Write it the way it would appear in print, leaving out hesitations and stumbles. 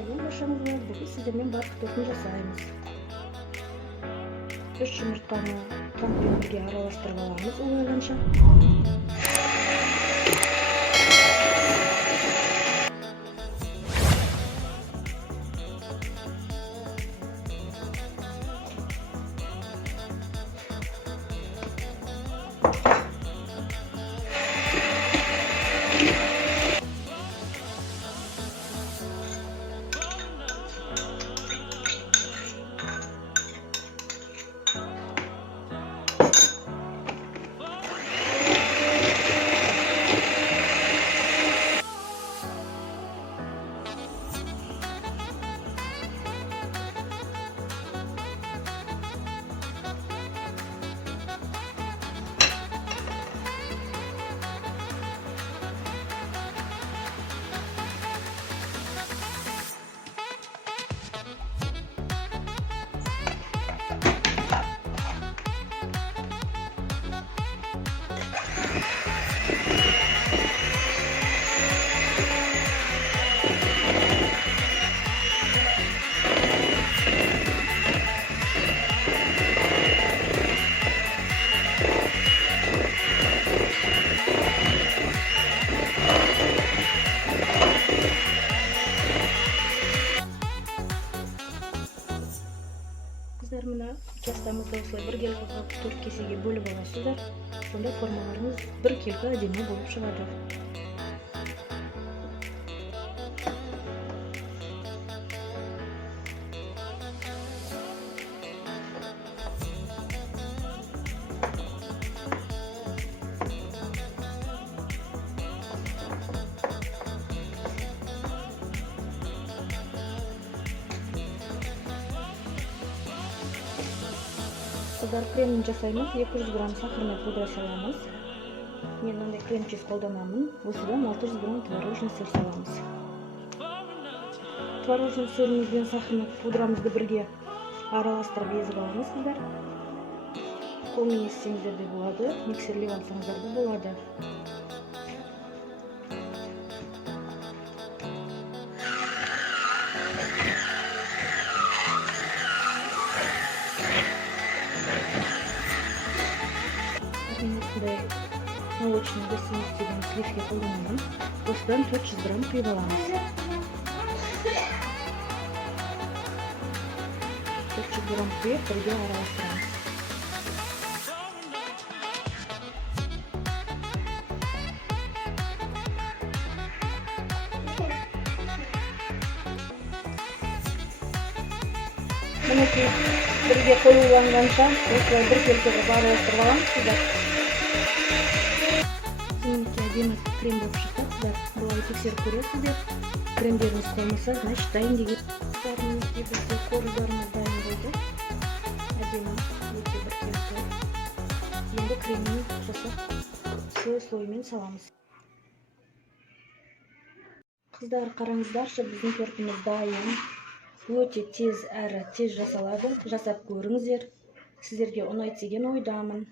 Сәлем баршаңызға, бүгін сіздермен барлық тортын жасаймыз. 3 жұмыртқаны қантпен бірге араластырып аламыз оңайланша. Қыздар, мына жастамызды осылай бір келкаға 4 кесеге бөліп аласыздар. Сонда формаларыңыз бір келка әдемі болып шығады. Қыздар, кремін жасаймыз. 200 грамм сахарный пудра саламыз. Мен мындай крем-чиз қолданамын. Осыдан 600 грамм творожный сыр саламыз. Творожный сырымыз бен сахарный пудрамызды бірге араластырып езіп алыңыз, қыздар. Қолмен езсеңіздер де болады, миксерлеп алсаңыздар да болады. Молочный гостиництен сливки қолданамын. Осыдан 400 грамм құйып аламыз. 400 грамм құйып бірге араластырамыз. Мінекей бірге қоюланғанша осылай бір келкеге араластырып аламыз. Әдемі крем болып шықты, қыздар. Бұлай тексеріп көресіздер. Кремдеріңіз қалмаса, значит, дайын деген. Бізде қоржындарымыз дайын болды. Әдемі өте бір келкі. Енді кремін жасап слой-слоймен саламыз. Қыздар, қараңыздаршы, біздің тортымыз дайын. Өте тез әрі тез жасалады. Жасап көріңіздер. Сіздерге ұнайды деген ойдамын.